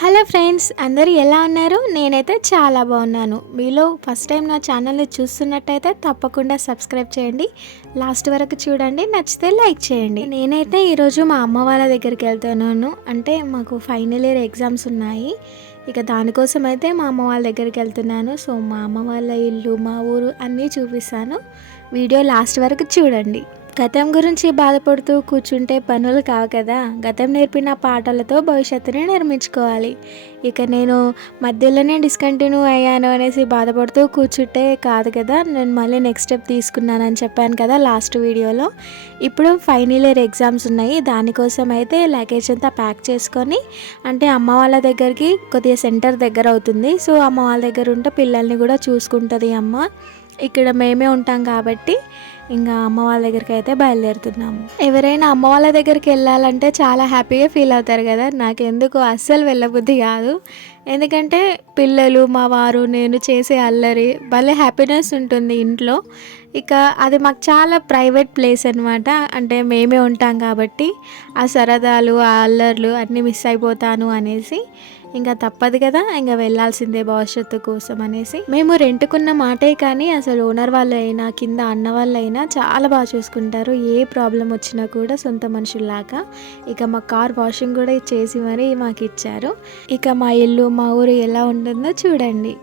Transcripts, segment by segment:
Hello friends, అందరూ ఎలా ఉన్నారు? నేనైతే చాలా బాగున్నాను. మీలో ఫస్ట్ టైం నా ఛానల్ని చూస్తున్నట్టయితే తప్పకుండా సబ్స్క్రైబ్ చేయండి. లాస్ట్ వరకు చూడండి, నచ్చితే లైక్ చేయండి. నేనైతే ఈరోజు మా అమ్మ వాళ్ళ దగ్గరికి వెళ్తున్నాను. అంటే మాకు ఫైనల్ ఇయర్ ఎగ్జామ్స్ ఉన్నాయి. ఇక దానికోసం అయితే మా అమ్మ వాళ్ళ దగ్గరికి వెళ్తున్నాను. సో మా అమ్మ వాళ్ళ ఇల్లు, మా ఊరు అన్నీ చూపిస్తాను. వీడియో లాస్ట్ వరకు చూడండి. గతం గురించి బాధపడుతూ కూర్చుంటే పనులు కావు కదా. గతం నేర్పిన పాఠాలతో భవిష్యత్తుని నిర్మించుకోవాలి. ఇక నేను మధ్యలోనే డిస్కంటిన్యూ అయ్యాను అనేసి బాధపడుతూ కూర్చుంటే కాదు కదా. నేను మళ్ళీ నెక్స్ట్ స్టెప్ తీసుకున్నానని చెప్పాను కదా లాస్ట్ వీడియోలో. ఇప్పుడు ఫైనల్ ఇయర్ ఎగ్జామ్స్ ఉన్నాయి. దానికోసం అయితే లగేజ్ అంతా ప్యాక్ చేసుకొని, అంటే అమ్మ వాళ్ళ దగ్గరికి కొద్దిగా సెంటర్ దగ్గర అవుతుంది. సో అమ్మ వాళ్ళ దగ్గర ఉంటే పిల్లల్ని కూడా చూసుకుంటుంది అమ్మ. ఇక్కడ మేమే ఉంటాం కాబట్టి ఇంకా అమ్మ వాళ్ళ దగ్గరికి అయితే బయలుదేరుతున్నాము. ఎవరైనా అమ్మ వాళ్ళ దగ్గరికి వెళ్ళాలంటే చాలా హ్యాపీగా ఫీల్ అవుతారు కదా. నాకు ఎందుకు అస్సలు వెళ్ళబుద్ధి కాదు. ఎందుకంటే పిల్లలు, మా వారు, నేను చేసే అల్లరి భలే హ్యాపీనెస్ ఉంటుంది ఇంట్లో. ఇక అది మాకు చాలా ప్రైవేట్ ప్లేస్ అనమాట. అంటే మేమే ఉంటాం కాబట్టి ఆ సరదాలు, ఆ అల్లర్లు అన్నీ మిస్ అయిపోతాను అనేసి ఇంకా తప్పదు కదా, ఇంకా వెళ్ళాల్సిందే భవిష్యత్తు కోసం అనేసి. మేము రెంట్కున్న మాటే కానీ అసలు ఓనర్ వాళ్ళు అయినా కింద అన్న వాళ్ళు అయినా చాలా బాగా చూసుకుంటారు. ఏ ప్రాబ్లం వచ్చినా కూడా సొంత మనుషుల్లాగా. ఇక మా కార్ వాషింగ్ కూడా చేసి మరీ మాకు ఇచ్చారు. ఇక మా ఇల్లు, మా ఊరు ఎలా ఉంటుందో చూడండి.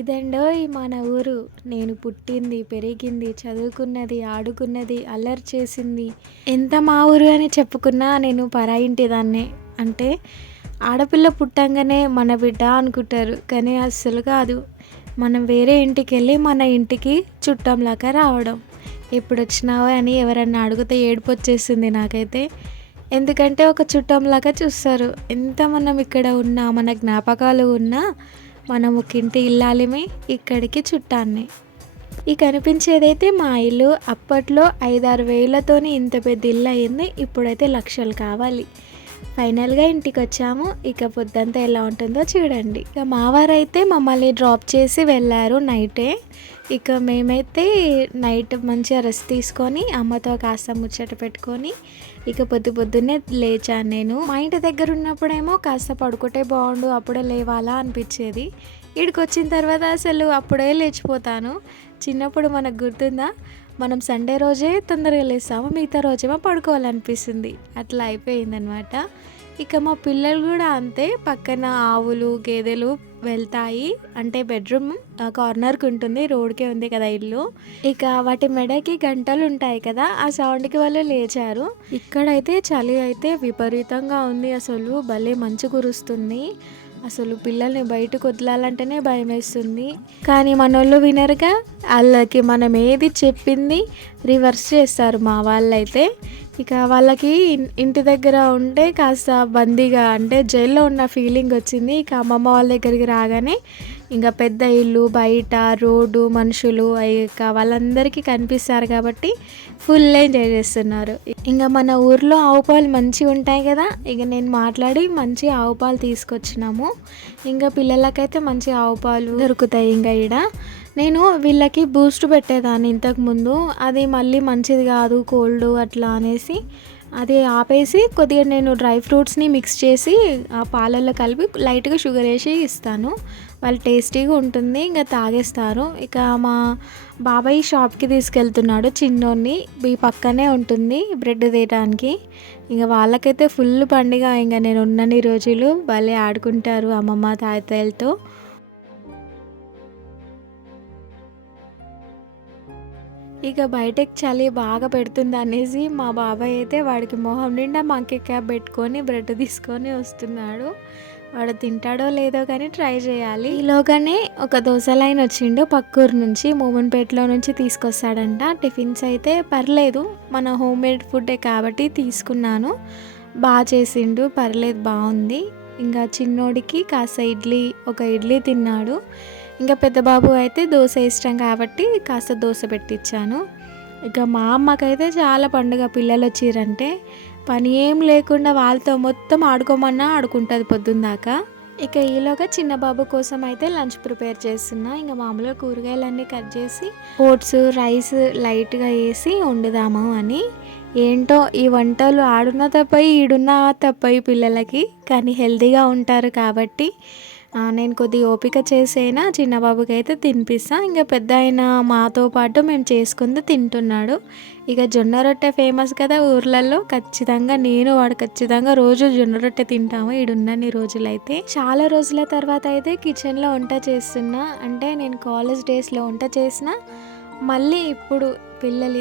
ఇదండోయ్ మన ఊరు. నేను పుట్టింది, పెరిగింది, చదువుకున్నది, ఆడుకున్నది, అల్లరి చేసింది. ఎంత మా ఊరు అని చెప్పుకున్నా నేను పరాయింటి దాన్నే. అంటే ఆడపిల్ల పుట్టంగానే మన బిడ్డ అనుకుంటారు, కానీ అస్సలు కాదు. మనం వేరే ఇంటికి వెళ్ళి మన ఇంటికి చుట్టంలాగా రావడం. ఎప్పుడు వచ్చినావో అని ఎవరన్నా అడిగితే ఏడుపు వచ్చేసింది నాకైతే. ఎందుకంటే ఒక చుట్టంలాగా చూస్తారు. ఎంత మనం ఇక్కడ ఉన్నా, మన జ్ఞాపకాలు ఉన్నా, మనం ఒక ఇంటి ఇల్లాలిమే, ఇక్కడికి చుట్టాన్ని. ఈ కనిపించేదైతే మా ఇల్లు. అప్పట్లో 5-6 వేలతోని ఇంత పెద్ద ఇల్లు అయింది. ఇప్పుడైతే లక్షలు కావాలి. ఫైనల్గా ఇంటికి వచ్చాము. ఇక పొద్దంతా ఎలా ఉంటుందో చూడండి. ఇక మావారైతే మమ్మల్ని డ్రాప్ చేసి వెళ్ళారు నైటే. ఇక మేమైతే నైట్ మంచిగా రెస్ట్ తీసుకొని అమ్మతో కాస్త ముచ్చట పెట్టుకొని ఇక పొద్దున్నే లేచాను నేను. మా ఇంటి దగ్గర ఉన్నప్పుడేమో కాస్త పడుకుంటే బాగుండు, అప్పుడే లేవాలా అనిపించేది. ఇక్కడికి వచ్చిన తర్వాత అసలు అప్పుడే లేచిపోతాను. చిన్నప్పుడు మనకు గుర్తుందా, మనం సండే రోజే తొందరగా లేస్తాము, మిగతా రోజేమో పడుకోవాలనిపిస్తుంది. అట్లా అయిపోయిందనమాట. ఇక మా పిల్లలు కూడా అంతే. పక్కన ఆవులు, గేదెలు వెళ్తాయి. అంటే బెడ్రూమ్ కార్నర్కి ఉంటుంది, రోడ్కే ఉంది కదా ఇల్లు. ఇక వాటి మెడకి గంటలు ఉంటాయి కదా, ఆ సౌండ్కి వాళ్ళు లేచారు. ఇక్కడైతే చలి అయితే విపరీతంగా ఉంది. అసలు భలే మంచు కురుస్తుంది. అసలు పిల్లల్ని బయటకు వదలాలంటేనే భయం వేస్తుంది. కానీ మనోళ్ళు వినరుగా. వాళ్ళకి మనం ఏది చెప్పింది రివర్స్ చేస్తారు మా వాళ్ళైతే. ఇక వాళ్ళకి ఇంటి దగ్గర ఉంటే కాస్త బందీగా, అంటే జైల్లో ఉన్న ఫీలింగ్ వచ్చింది. ఇక అమ్మమ్మ వాళ్ళ దగ్గరికి రాగానే ఇంకా పెద్ద ఇల్లు, బయట రోడ్డు, మనుషులు, ఇక వాళ్ళందరికీ కనిపిస్తారు కాబట్టి ఫుల్ ఎంజాయ్ చేస్తున్నారు. ఇంకా మన ఊర్లో ఆవు పాలు మంచిగా ఉంటాయి కదా. ఇక నేను మాట్లాడి మంచి ఆవు పాలు తీసుకొచ్చినాము. ఇంకా పిల్లలకైతే మంచి ఆవు పాలు దొరుకుతాయి. ఇంకా ఈడ నేను వీళ్ళకి బూస్ట్ పెట్టేదాన్ని ఇంతకుముందు. అది మళ్ళీ మంచిది కాదు, కోల్డ్ అట్లా అనేసి అది ఆపేసి కొద్దిగా నేను డ్రై ఫ్రూట్స్ని మిక్స్ చేసి ఆ పాలల్లో కలిపి లైట్గా షుగర్ వేసి ఇస్తాను. వాళ్ళు టేస్టీగా ఉంటుంది, ఇంకా తాగేస్తారు. ఇక మా బాబాయ్ షాప్కి తీసుకెళ్తున్నాడు చిన్నోన్ని. ఈ పక్కనే ఉంటుంది బ్రెడ్ తీయడానికి. ఇంకా వాళ్ళకైతే ఫుల్ పండుగ. ఇంకా నేను ఉన్నన్ని రోజులు భలే ఆడుకుంటారు అమ్మమ్మ తాతయ్యలతో. ఇక బయటకు చలి బాగా పెడుతుంది అనేసి మా బాబాయ్ అయితే వాడికి మొహం నిండా మంకీ క్యాప్ పెట్టుకొని బ్రెడ్ తీసుకొని వస్తున్నాడు. వాడు తింటాడో లేదో కానీ ట్రై చేయాలి. ఈలోగానే ఒక దోశ లైన్ వచ్చిండు పక్కూరు నుంచి, మోమన్పేటలో నుంచి తీసుకొస్తాడంట. టిఫిన్స్ అయితే పర్లేదు, మన హోమ్ మేడ్ ఫుడ్డే కాబట్టి తీసుకున్నాను. బాగా చేసిండు, పర్లేదు, బాగుంది. ఇంకా చిన్నోడికి కాస్త ఒక ఇడ్లీ తిన్నాడు. ఇంకా పెద్ద బాబు అయితే దోశ ఇష్టం కాబట్టి కాస్త దోశ పెట్టించాను. ఇక మా అమ్మకైతే చాలా పండుగ, పిల్లలు వచ్చిరంటే పని ఏం లేకుండా వాళ్ళతో మొత్తం ఆడుకోమన్నా ఆడుకుంటుంది పొద్దున్న దాకా. ఇక ఈలోగా చిన్న బాబు కోసం అయితే లంచ్ ప్రిపేర్ చేస్తున్నా. ఇంకా మామూలుగా కూరగాయలన్నీ కట్ చేసి ఓట్స్ రైస్ లైట్గా వేసి వండుదాము అని. ఏంటో ఈ వంటలు ఆడున్న తప్పయి ఈడున్న తప్పయి పిల్లలకి, కానీ హెల్తీగా ఉంటారు కాబట్టి నేను కొద్దిగా ఓపిక చేసైనా చిన్నబాబుకి అయితే తినిపిస్తాను. ఇంకా పెద్ద అయినా మాతో పాటు మేము చేసుకుంది తింటున్నాడు. ఇక జొన్న రొట్టె ఫేమస్ కదా ఊర్లలో, ఖచ్చితంగా వాడు ఖచ్చితంగా రోజు జొన్న రొట్టె తింటాము ఈడున్నన్ని రోజులైతే. చాలా రోజుల తర్వాత అయితే కిచెన్లో వంట చేస్తున్నా. అంటే నేను కాలేజ్ డేస్లో వంట చేసిన, మళ్ళీ ఇప్పుడు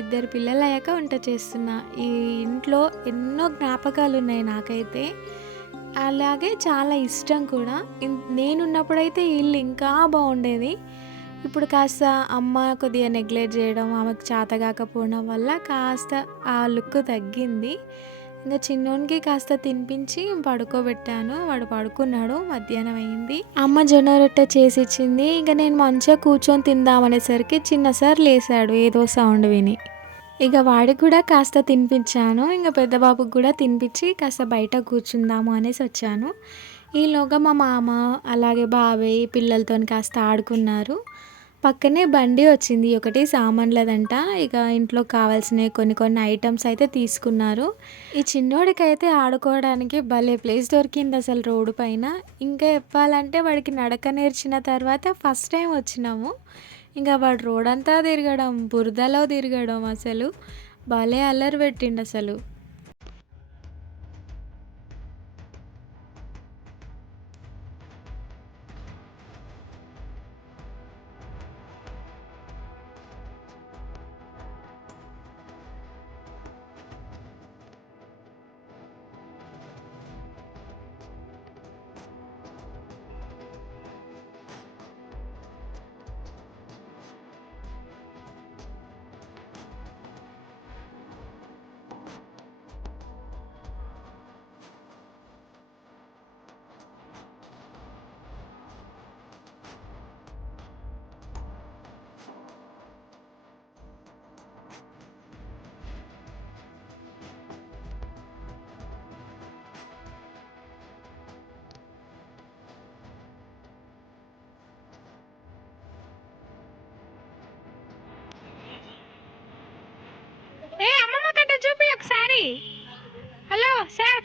ఇద్దరు పిల్లలు అయ్యాక వంట చేస్తున్నా. ఈ ఇంట్లో ఎన్నో జ్ఞాపకాలు ఉన్నాయి నాకైతే, అలాగే చాలా ఇష్టం కూడా. నేనున్నప్పుడైతే ఇల్లు ఇంకా బాగుండేది. ఇప్పుడు కాస్త అమ్మ కొద్దిగా నెగ్లెక్ట్ చేయడం, ఆమెకు చేత కాకపోవడం వల్ల కాస్త ఆ లుక్ తగ్గింది. ఇంకా చిన్నోనికి కాస్త తినిపించి పడుకోబెట్టాను, వాడు పడుకున్నాడు. మధ్యాహ్నం అయింది, అమ్మ జొన్న రొట్టె చేసి ఇచ్చింది. ఇంకా నేను మంచిగా కూర్చొని తిందామనేసరికి చిన్న సార్ లేసాడు ఏదో సౌండ్ విని. ఇక వాడికి కూడా కాస్త తినిపించాను. ఇంకా పెద్ద బాబుకి కూడా తినిపించి కాస్త బయట కూర్చుందాము అనేసి వచ్చాను. ఈలోగా మా మామ అలాగే బాబాయ్ పిల్లలతో కాస్త ఆడుకున్నారు. పక్కనే బండి వచ్చింది ఒకటి, సామాన్లదంట. ఇక ఇంట్లో కావాల్సినవి కొన్ని ఐటమ్స్ అయితే తీసుకున్నారు. ఈ చిన్నోడికైతే ఆడుకోవడానికి భలే ప్లేస్ దొరికింది అసలు రోడ్డు పైన. ఇంకా చెప్పాలంటే వాడికి నడక నేర్చిన తర్వాత ఫస్ట్ టైం వచ్చినాము. ఇంకా వాడు రోడ్ అంతా తిరగడం, బురదలో తిరగడం, అసలు భలే అల్లరి పెట్టిండు అసలు. చూపి ఒకసారి. హలో సార్,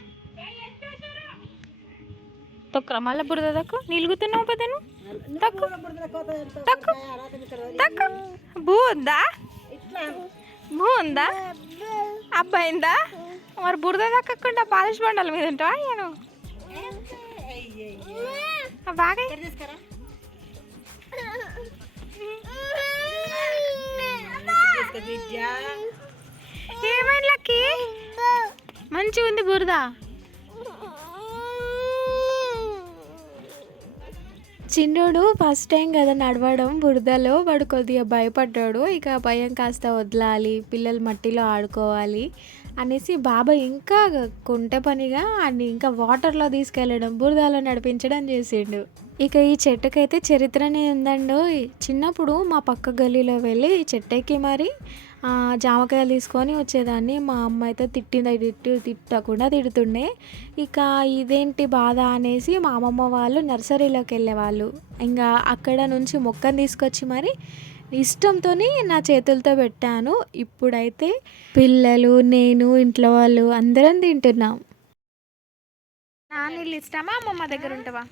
తొక్కరా మళ్ళీ బురద తక్కువ నిలుగుతున్నావు పదను తక్కువ తక్కువ తక్కువ బాగుందా బాగుందా అబ్బాయిందా? మరి బురద తక్కకుండా పాలిష్ బండాల మీద ఉంటావా నేను బాగా ఏమైనా లక్కీ మంచిగా ఉంది బురద. చిన్నోడు ఫస్ట్ టైం కదా నడవడం బురదలో, వాడు కొద్దిగా భయపడ్డాడు. ఇక భయం కాస్త వదలాలి, పిల్లలు మట్టిలో ఆడుకోవాలి అనేసి బాబాయ్ ఇంకా కొంటె పనిగా అన్ని ఇంకా వాటర్లో తీసుకెళ్ళడం, బురదలో నడిపించడం చేసిండు. ఇక ఈ చెట్టుకైతే చరిత్రనే ఉందండో. చిన్నప్పుడు మా పక్క గల్లీలో వెళ్ళి ఈ చెట్టుకి మరి జామకాయలు తీసుకొని వచ్చేదాన్ని. మా అమ్మ అయితే తిట్టకుండా తిడుతుండే. ఇక ఇదేంటి బాధ అనేసి మా అమ్మమ్మ వాళ్ళు నర్సరీలోకి వెళ్ళేవాళ్ళు. ఇంకా అక్కడ నుంచి మొక్కను తీసుకొచ్చి మరి ఇష్టంతో నా చేతులతో పెట్టాను. ఇప్పుడైతే పిల్లలు, నేను, ఇంట్లో వాళ్ళు అందరం తింటున్నాం. నాన్నీళ్ళు ఇష్టమా అమ్మమ్మ దగ్గర ఉంటావా?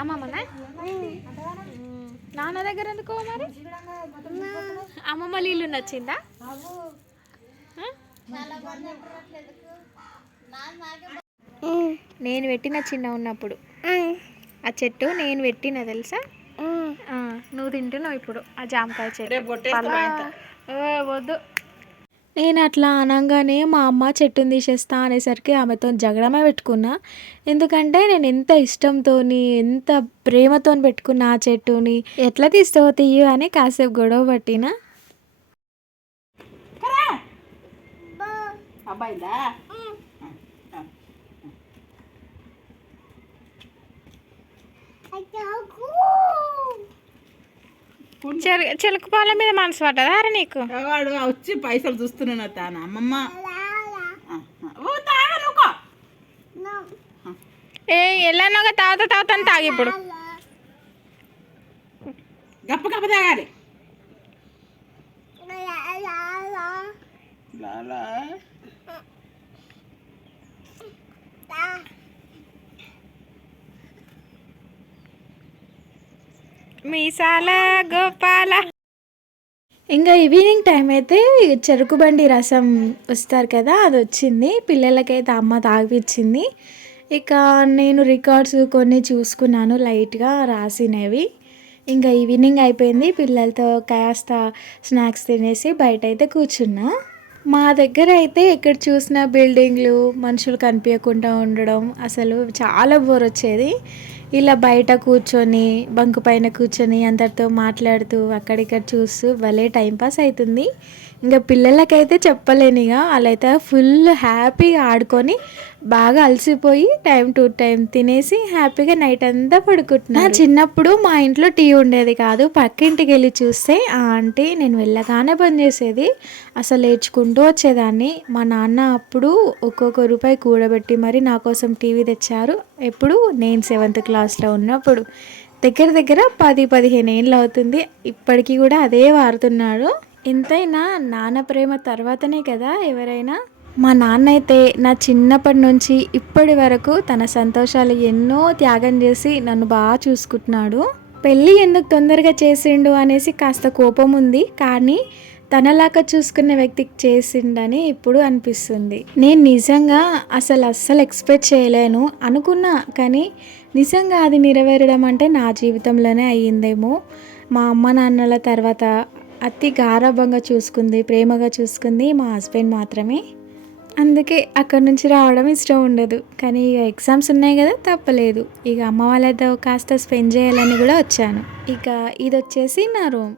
అమ్మమ్మనా? నాన్న దగ్గర ఎందుకో మరి? అమ్మమ్మ నీళ్ళు నచ్చిందా? నేను పెట్టిన చిన్న ఉన్నప్పుడు ఆ చెట్టు నేను పెట్టిన తెలుసా? నువ్వు తింటున్నావు ఇప్పుడు ఆ జామకాయ చెట్టు. వద్దు నేను అట్లా అనంగానే మా అమ్మ చెట్టుని తీసేస్తా అనేసరికి ఆమెతో జగడమే పెట్టుకున్నా. ఎందుకంటే నేను ఎంత ఇష్టంతోని, ఎంత ప్రేమతోని పెట్టుకున్న ఆ చెట్టుని. ఎట్లా తీస్తావో తీయు అని కాసేపు గొడవ పట్టిన. చిలుక పాల మీద మనసు పడ్డదా అరే నీకు? వాడు వచ్చి పైసలు చూస్తున్నాను తాను అమ్మమ్మ. ఏ ఎల్లనగా తాగుతాను తాగి ఇప్పుడు గప్ప గప్ప తాగాలి. మీసాల గోపాల. ఇంకా ఈవినింగ్ టైం అయితే చెరుకు బండి రసం వస్తారు కదా, అది వచ్చింది. పిల్లలకైతే అమ్మ తాగిపించింది. ఇక నేను రికార్డ్స్ కొన్ని చూసుకున్నాను లైట్గా రాసినవి. ఇంకా ఈవినింగ్ అయిపోయింది. పిల్లలతో కాస్త స్నాక్స్ తినేసి బయట అయితే కూర్చున్నా. మా దగ్గర అయితే ఎక్కడ చూసిన బిల్డింగ్లు, మనుషులు కనిపించకుండా ఉండడం, అసలు చాలా బోర్ వచ్చేది. ఇలా బయట కూర్చొని బంకు పైన కూర్చొని అందరితో మాట్లాడుతూ అక్కడిక్కడ చూస్తూ భలే టైంపాస్ అవుతుంది. ఇంకా పిల్లలకైతే చెప్పలేను, ఇక వాళ్ళైతే ఫుల్ హ్యాపీగా ఆడుకొని బాగా అలసిపోయి టైం టు టైం తినేసి హ్యాపీగా నైట్ అంతా పడుకుంటున్నా. చిన్నప్పుడు మా ఇంట్లో టీ ఉండేది కాదు. పక్కింటికి వెళ్ళి చూస్తే ఆ ఆంటీ నేను వెళ్ళగానే బంద్ చేసేది. అసలు నేర్చుకుంటూ వచ్చేదాన్ని. మా నాన్న అప్పుడు ఒక్కొక్క రూపాయి కూడబెట్టి మరి నా కోసం టీవీ తెచ్చారు. ఎప్పుడు నేను 7th క్లాస్లో ఉన్నప్పుడు. దగ్గర దగ్గర 10-15 ఏళ్ళు అవుతుంది. ఇప్పటికీ కూడా అదే వాడుతున్నాడు. ఎంతైనా నాన్న ప్రేమ తర్వాతనే కదా ఎవరైనా. మా నాన్న అయితే నా చిన్నప్పటి నుంచి ఇప్పటి వరకు తన సంతోషాలు ఎన్నో త్యాగం చేసి నన్ను బాగా చూసుకుంటున్నాడు. పెళ్ళి ఎందుకు తొందరగా చేసిండు అనేసి కాస్త కోపం ఉంది, కానీ తనలాగా చూసుకునే వ్యక్తికి చేసిండని ఇప్పుడు అనిపిస్తుంది. నేను నిజంగా అస్సలు ఎక్స్పెక్ట్ చేయలేను అనుకున్నా, కానీ నిజంగా అది నెరవేరడం అంటే నా జీవితంలోనే అయ్యిందేమో. మా అమ్మ నాన్నల తర్వాత అతి గారాబంగా చూసుకుంది, ప్రేమగా చూసుకుంది మా హస్బెండ్ మాత్రమే. అందుకే అక్కడి నుంచి రావడం ఇష్టం ఉండదు. కానీ ఇక ఎగ్జామ్స్ ఉన్నాయి కదా, తప్పలేదు. ఇక అమ్మ వాళ్ళతో కాస్త స్పెండ్ చేయాలని కూడా వచ్చాను. ఇక ఇది వచ్చేసి నా రూమ్.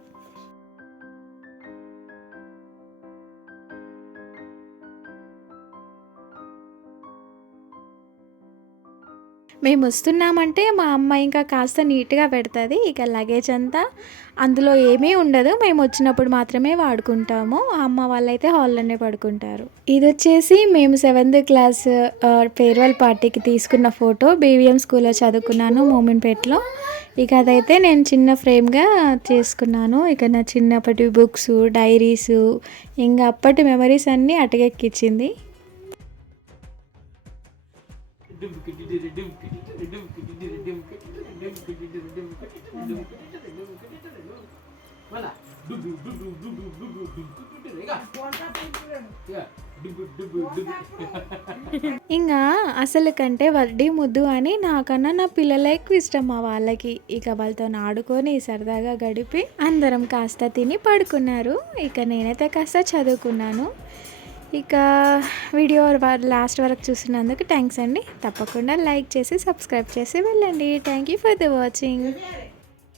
మేము వస్తున్నామంటే మా అమ్మ ఇంకా కాస్త నీట్గా పెడుతుంది. ఇక లగేజ్ అంతా అందులో ఏమీ ఉండదు, మేము వచ్చినప్పుడు మాత్రమే వాడుకుంటాము. ఆ అమ్మ వాళ్ళైతే హాల్లోనే పడుకుంటారు. ఇది వచ్చేసి మేము 7th క్లాస్ ఫేర్వెల్ పార్టీకి తీసుకున్న ఫోటో. బీవీఎం స్కూల్లో చదువుకున్నాను మోమిన్పేటలో. ఇక అదైతే నేను చిన్న ఫ్రేమ్గా చేసుకున్నాను. ఇక నా చిన్నప్పటి బుక్స్, డైరీస్, ఇంకా అప్పటి మెమరీస్ అన్నీ అటకెక్కించింది. ఇంకా అసలు కంటే వడ్డీ ముద్దు అని నాకన్నా నా పిల్లలే ఎక్కువ ఇష్టం మా వాళ్ళకి. ఇక వాళ్ళతో ఆడుకొని సరదాగా గడిపి అందరం కాస్త తిని పడుకున్నారు. ఇక నేనైతే కాస్త చదువుకున్నాను. ఇక వీడియో లాస్ట్ వరకు చూసినందుకు థ్యాంక్స్ అండి. తప్పకుండా లైక్ చేసి సబ్స్క్రైబ్ చేసి వెళ్ళండి. Thank you for the watching.